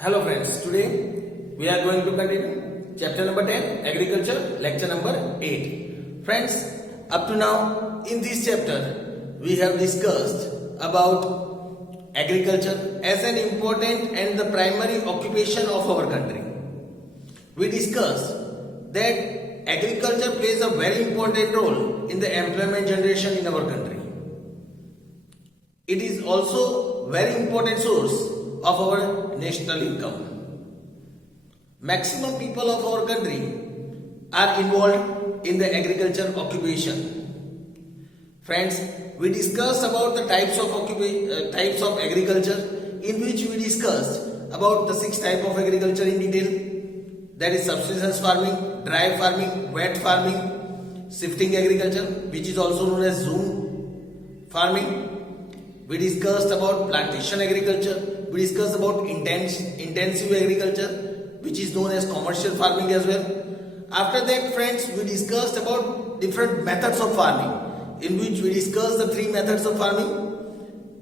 Hello friends, today we are going to continue chapter number 10, agriculture, lecture number 8. Friends, up to now in this chapter we have discussed about agriculture as an important and the primary occupation of our country. We discussed that agriculture plays a very important role in the employment generation in our country. It is also very important source of our national income. Maximum people of our country are involved in the agriculture occupation. Friends, we discussed about the types of agriculture, in which we discussed about the 6 types of agriculture in detail. That is subsistence farming, dry farming, wet farming, shifting agriculture, which is also known as zoom farming. We discussed about plantation agriculture. We discussed about intensive agriculture, which is known as commercial farming as well. After that, friends, we discussed about different methods of farming, in which we discussed the 3 methods of farming.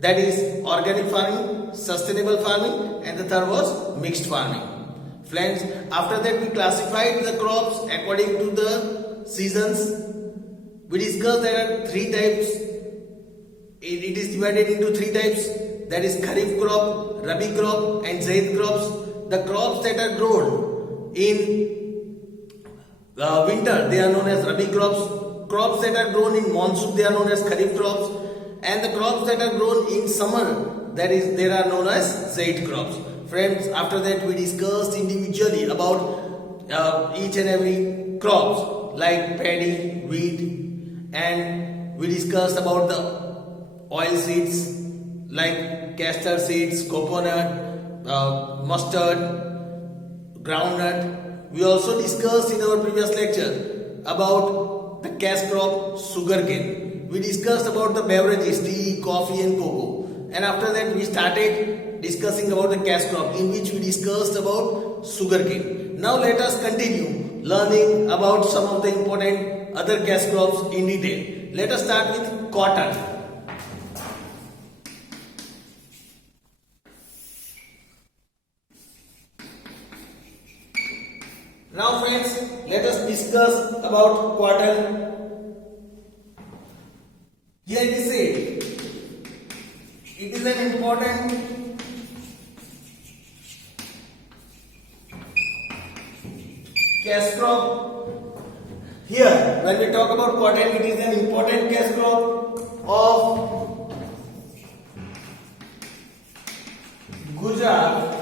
That is organic farming, sustainable farming, and the third was mixed farming. Friends, after that we classified the crops according to the seasons. We discussed there are 3 types. It is divided into 3 types. That is Kharif crop, Rabi crop and Zaid crops. The crops that are grown in winter, they are known as Rabi crops. Crops that are grown in monsoon, they are known as Kharif crops. And the crops that are grown in summer, they are known as Zaid crops. Friends, after that we discussed individually about each and every crops like paddy, wheat, and we discussed about the oil seeds like castor seeds, coconut, mustard, groundnut. We also discussed in our previous lecture about the cash crop, sugarcane. We discussed about the beverages, tea, coffee and cocoa. And after that we started discussing about the cash crop, in which we discussed about sugarcane. Now let us continue learning about some of the important other cash crops in detail. Let us start with cotton. Now friends, let us discuss about cotton. Here it is said, it is an important cash crop. Here, when we talk about cotton, it is an important cash crop of Gujarat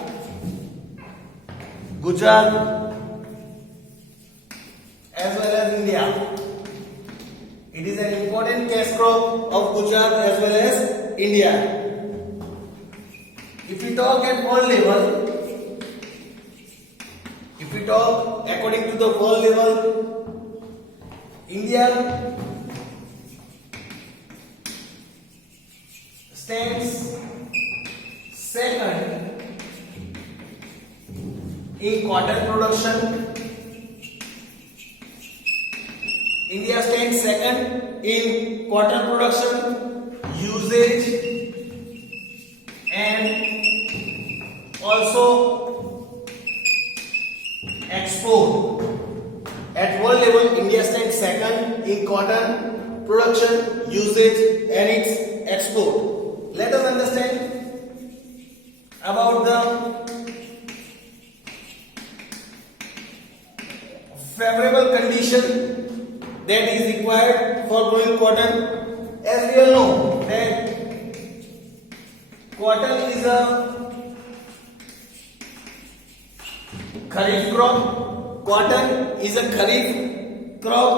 as well as India. It is an important cash crop of Gujarat as well as India. If we talk at world level, if we talk according to the world level, India stands second in cotton production. India stands second in cotton production, usage, and also export. At world level, India stands second in cotton production, usage, and its export. Let us understand about the favorable condition that is required for growing cotton. As we all know that cotton is a kharif crop. Cotton is a kharif crop.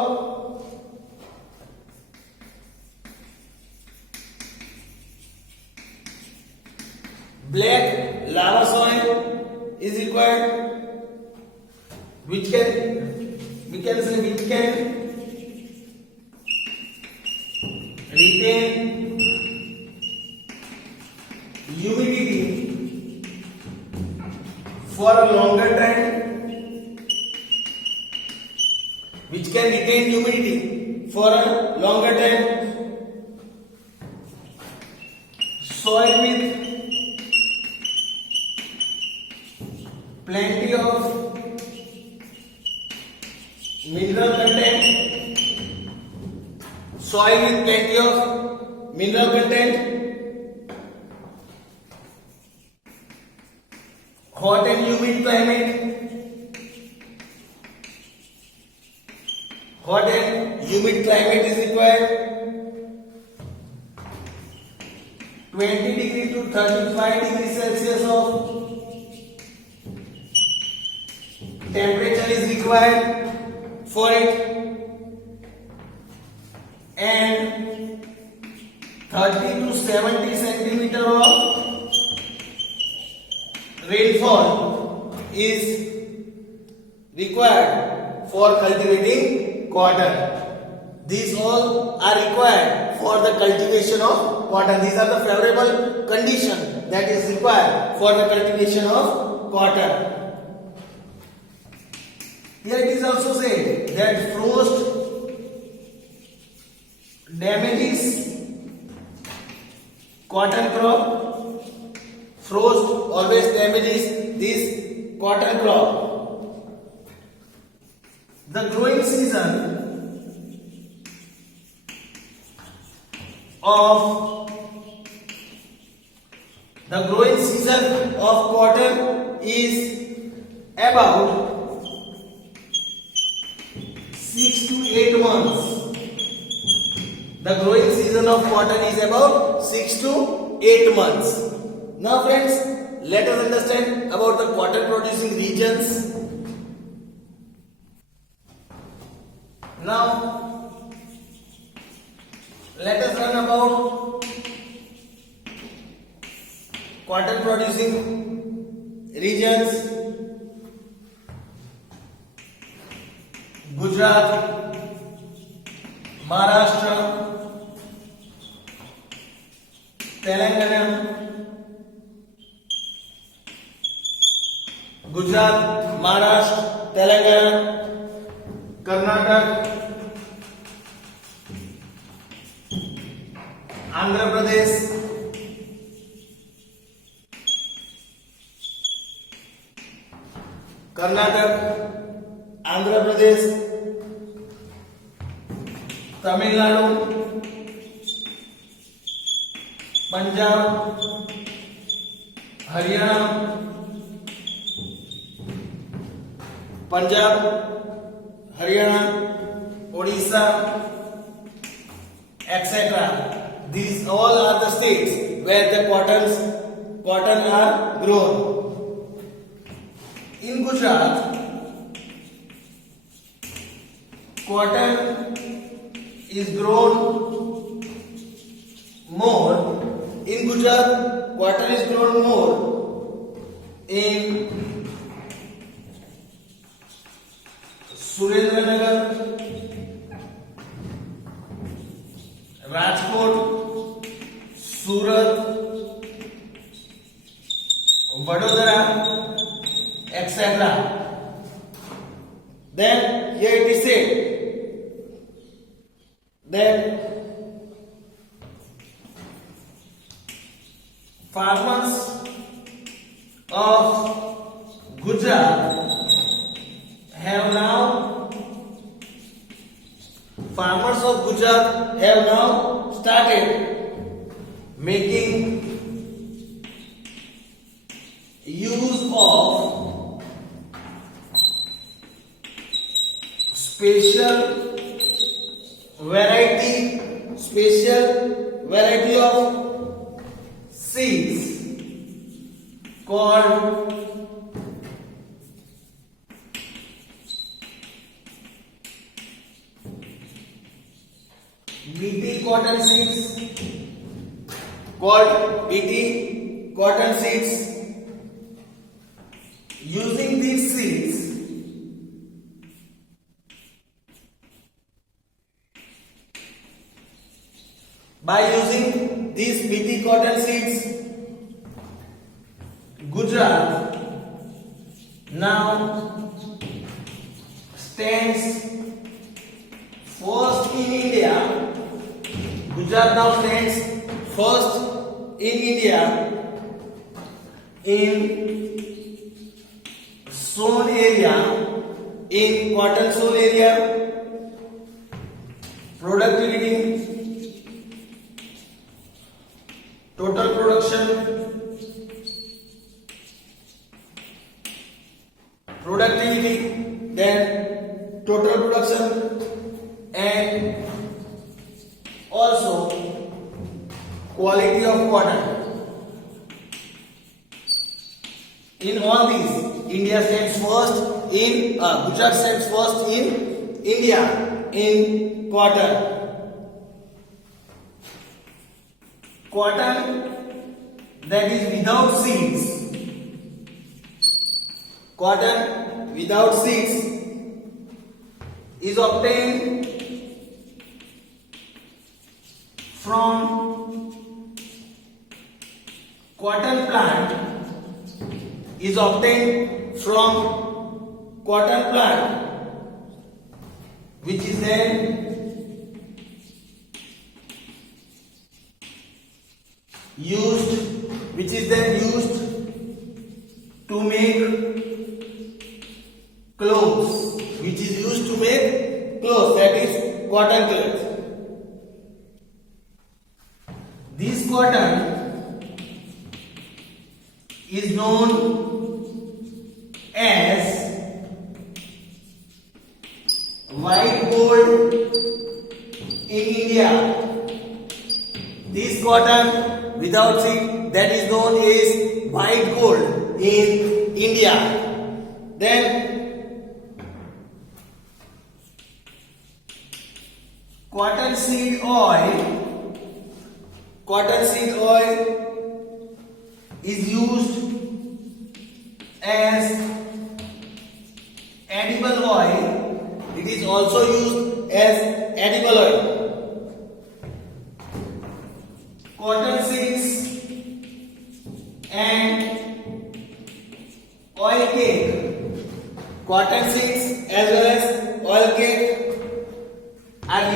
Black lava soil is required, which can retain humidity for a longer time, which can retain humidity for a longer time. Soil with plenty of mineral content, soil with plenty of mineral content, hot and humid climate, hot and humid climate is required, 20 degree to 35 degree Celsius of temperature is required for it, and 30 to 70 centimeter of rainfall is required for cultivating cotton. These all are required for the cultivation of cotton. These are the favorable condition that is required for the cultivation of cotton. Here it is also said that frost damages cotton crop. Frost always damages this cotton crop. The growing season of cotton is about 6 to 8 months. The growing season of cotton is about 6 to 8 months. Now friends, let us understand about the cotton producing regions. Now let us learn about cotton producing regions. Gujarat, Maharashtra, Telangana, Gujarat, Maharashtra, Telangana, Karnataka, Andhra Pradesh, Andhra Pradesh, Tamil Nadu, Punjab, Haryana, Odisha, etc. These all are the states where the cotton are grown. In Gujarat, cotton is grown more. In Gujarat, cotton is grown more in Surendranagar, Rajkot, Surat, Vadodara, etc. Then here it is said that farmers of Gujarat have now started making use of special variety of seeds called BT cotton seeds, Using these seeds, by using these BT cotton seeds, Gujarat now stands first in India. Gujarat now stands first in India in sown area, in cotton sown area, productivity, total production, then total production, and also quality of cotton. In all these, India stands first in Gujarat stands first in India in cotton. Cotton that is without seeds. Cotton without seeds is obtained from cotton plant which is then used to make clothes, that is cotton cloth. This cotton is known as white gold in India. This cotton without seed, that is known as white gold in India. Then cottonseed oil is used as edible oil. It is also used as edible oil. Cotton seeds and oil cake. Cotton seeds as well as oil cake are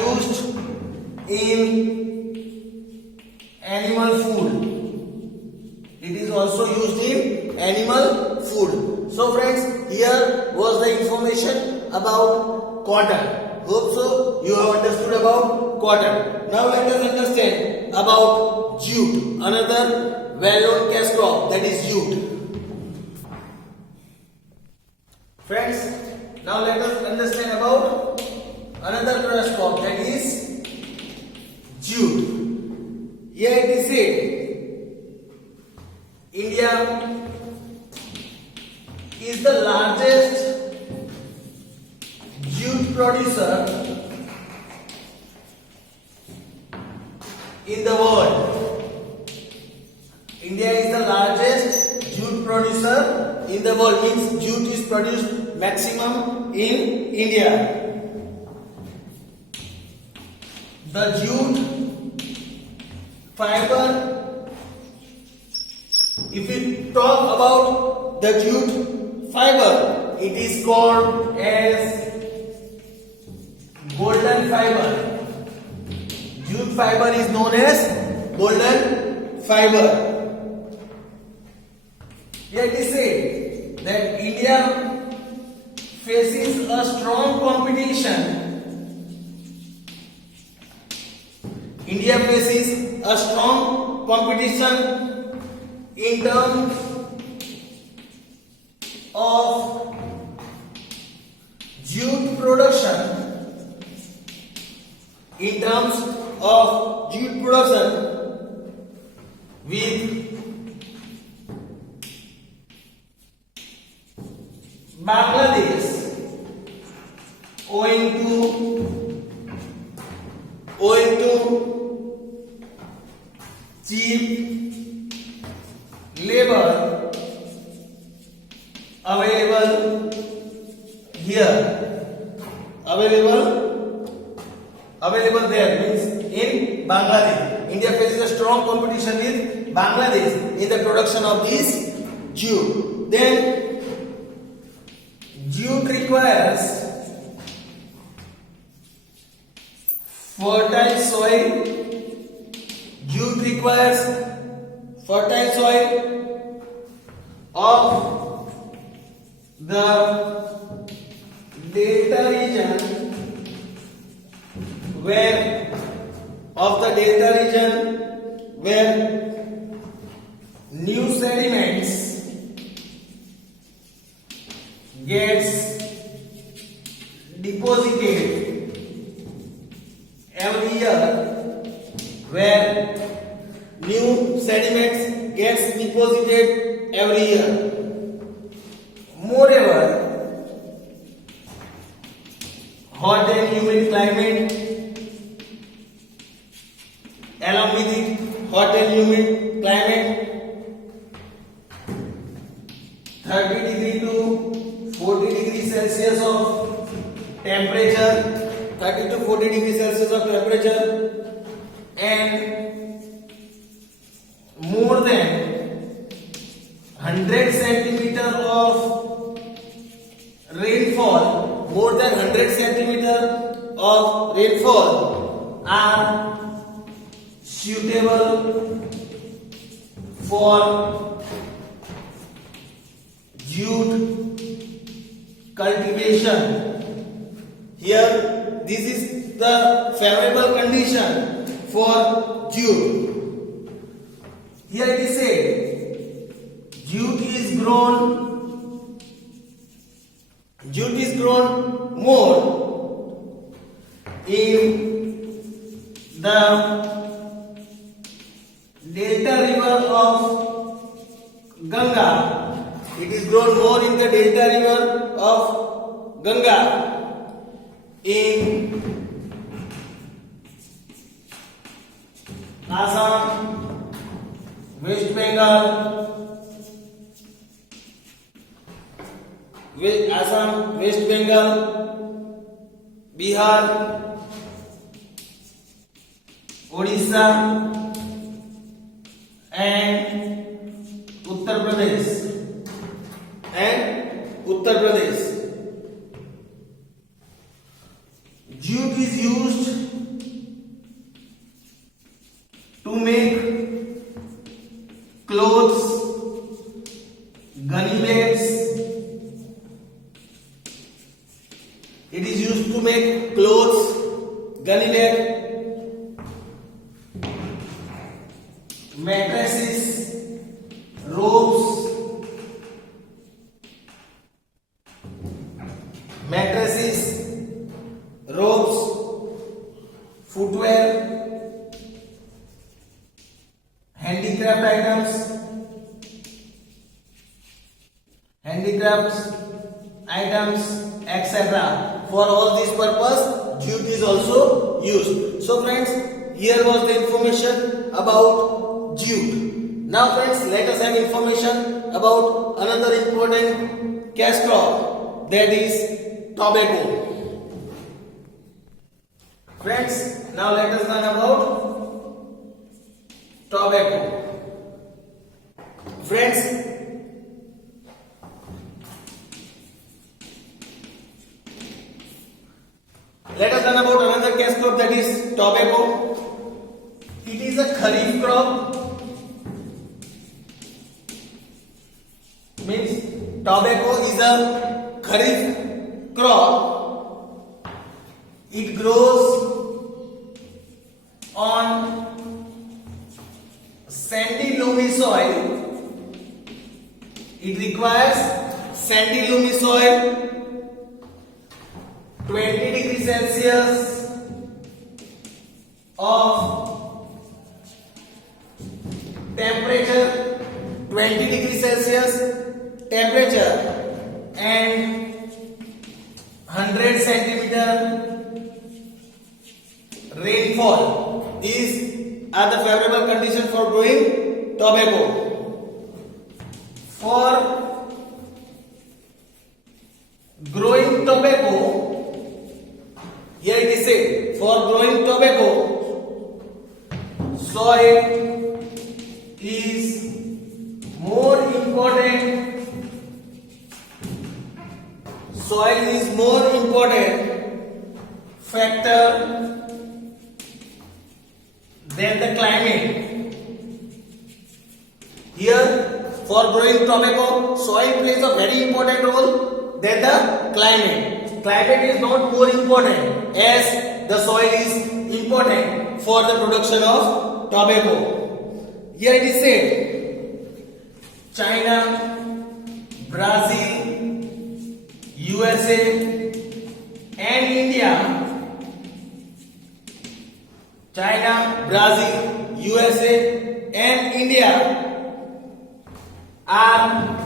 used in animal food. It is also used in animal food. So friends, here was the information about cotton. Hope so you have understood about cotton. Now let us understand about jute, another well-known cash crop, that is jute. Friends, now let us understand about another cash crop, that is jute. Here it is said, India is the largest jute producer in the world. India is the largest jute producer in the world, means jute is produced maximum in India. The jute fiber, if we talk about the jute fiber, it is called as golden fiber. Jute fiber is known as golden fiber. Here it is said that India faces a strong competition. India faces a strong competition in terms of jute production. With Bangladesh, owing to cheap labor available there, means in Bangladesh. India faces a strong competition with Bangladesh in the production of this jute. Then jute requires fertile soil. of the delta region where new sediments gets deposited every year, where new sediments gets deposited every year. Moreover, hot and humid climate, along with it, hot and humid climate, 30 degree to 40 degree Celsius of temperature, 30 to 40 degree Celsius of temperature, and more than 100 centimeter of rainfall, more than 100 centimeter of rainfall are suitable for jute cultivation. Here, this is the favorable condition for jute. Here it is said, jute is grown more in the delta river of Ganga. It is grown more in the delta river of Ganga, in Assam, West Bengal, Bihar, Odisha, and Uttar Pradesh. Jute is used to make clothes, gunny bags. It is used to make clothes, gunny bag, mattresses, robes, footwear, handicraft items, etc. For all this purpose, jute is also used. So friends, here was the information about jute. Now friends, let us have information about another important cash crop, that is tobacco. Friends, now let us learn about tobacco. Friends, let us learn about another cash crop, that is tobacco. It is a kharif crop, means tobacco is a kharif crop. It grows on sandy loamy soil. It requires sandy loamy soil, 20 degrees Celsius of temperature, 20 degrees Celsius temperature, and 100 centimeter rainfall. These are the favorable conditions for growing tobacco. For growing tobacco, here it is said, for growing tobacco, soil is more important. Soil is more important factor than the climate. Here For growing tobacco, soil plays a very important role than the climate. Climate is not more important as the soil is important for the production of tobacco. Here it is said, China, Brazil, USA and India. China, Brazil, USA and India are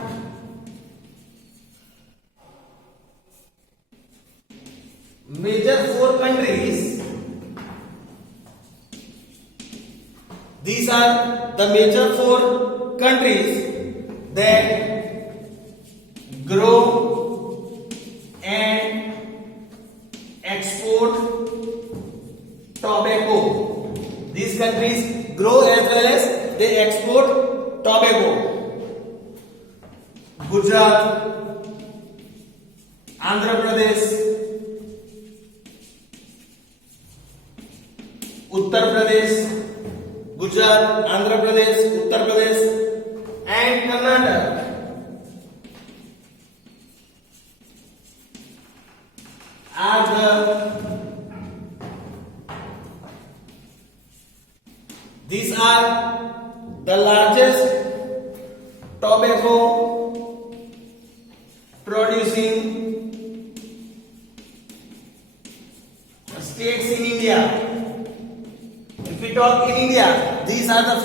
major 4 countries. These are the major 4 countries that grow and export tobacco. These countries grow as well as they export tobacco. Gujarat, Andhra Pradesh, Uttar Pradesh, Gujarat, Andhra Pradesh, Uttar Pradesh and Karnataka these are the largest tobacco producing states in India. If we talk in India, these are the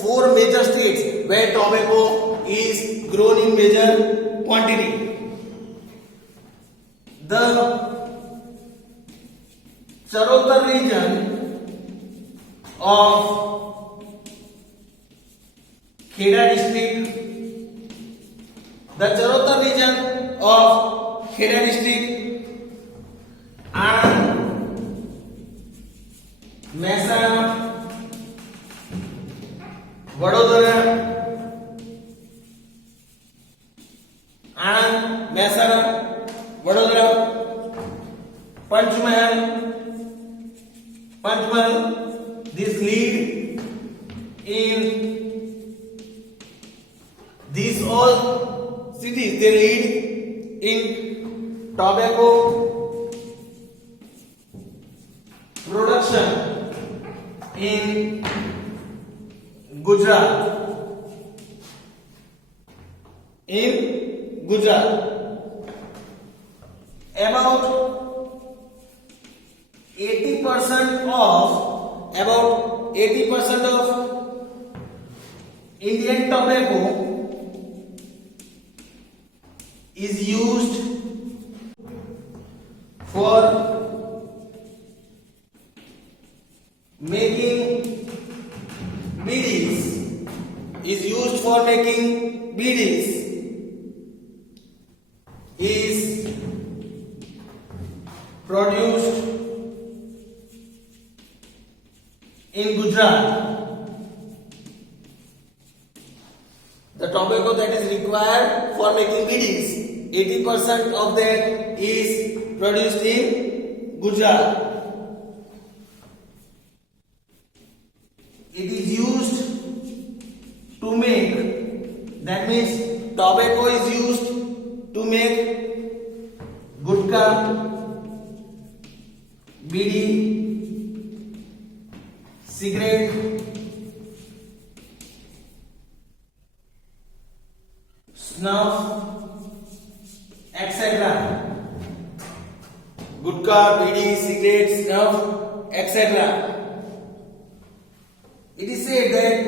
4 major states where tobacco is grown in major quantity. The Charotar region of Kheda district, the Charotar region of Kheda district, Anand, Mehsana, Vadodara, Anand, Mehsana, Vadodara, Panchmahal, this lead in these all cities, they lead in tobacco production in Gujarat. About 80% of Indian tobacco is used for making bidis, is produced in Gujarat. The tobacco that is required for making bidis, 80% of that is produced in Gujarat. It is used to make, that means tobacco is used to make gutka, bidi, cigarette, snuff, etc. Gutka, bidi, cigarette, snuff, etc. It is said that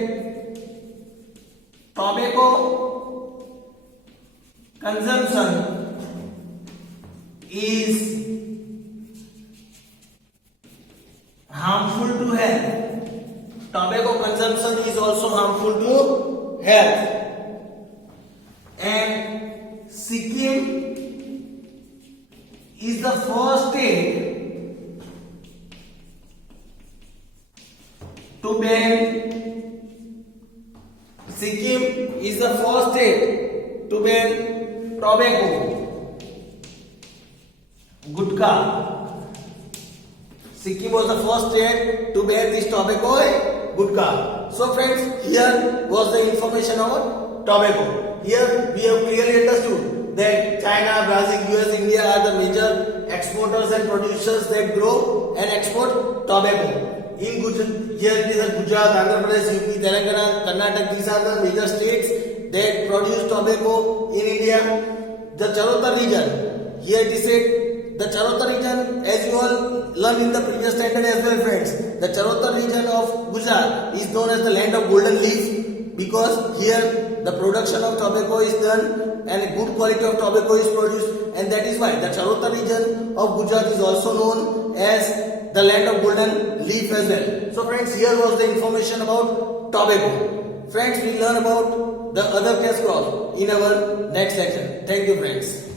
tobacco consumption is harmful to health. Tobacco consumption is also harmful to health. And Sikkim is the first state to ban. Sikkim is the first state to ban tobacco, gutka. Sikkim was the first state to ban this tobacco, gutka. So friends, here was the information about tobacco. Here we have clearly understood that China, Brazil, US, India are the major exporters and producers that grow and export tobacco. In Gujarat, here it is Gujarat, Andhra Pradesh, UP, Telangana, Karnataka. These are the major states that produce tobacco in India. The Charotar region, here it is said, the Charotar region, as you all learned in the previous standard as well, friends, the Charotar region of Gujarat is known as the land of golden leaf, because here the production of tobacco is done and a good quality of tobacco is produced, and that is why the Charotar region of Gujarat is also known as the land of golden leaf as well. So friends, here was the information about tobacco. Friends, we learn about the other cash crop in our next section. Thank you, friends.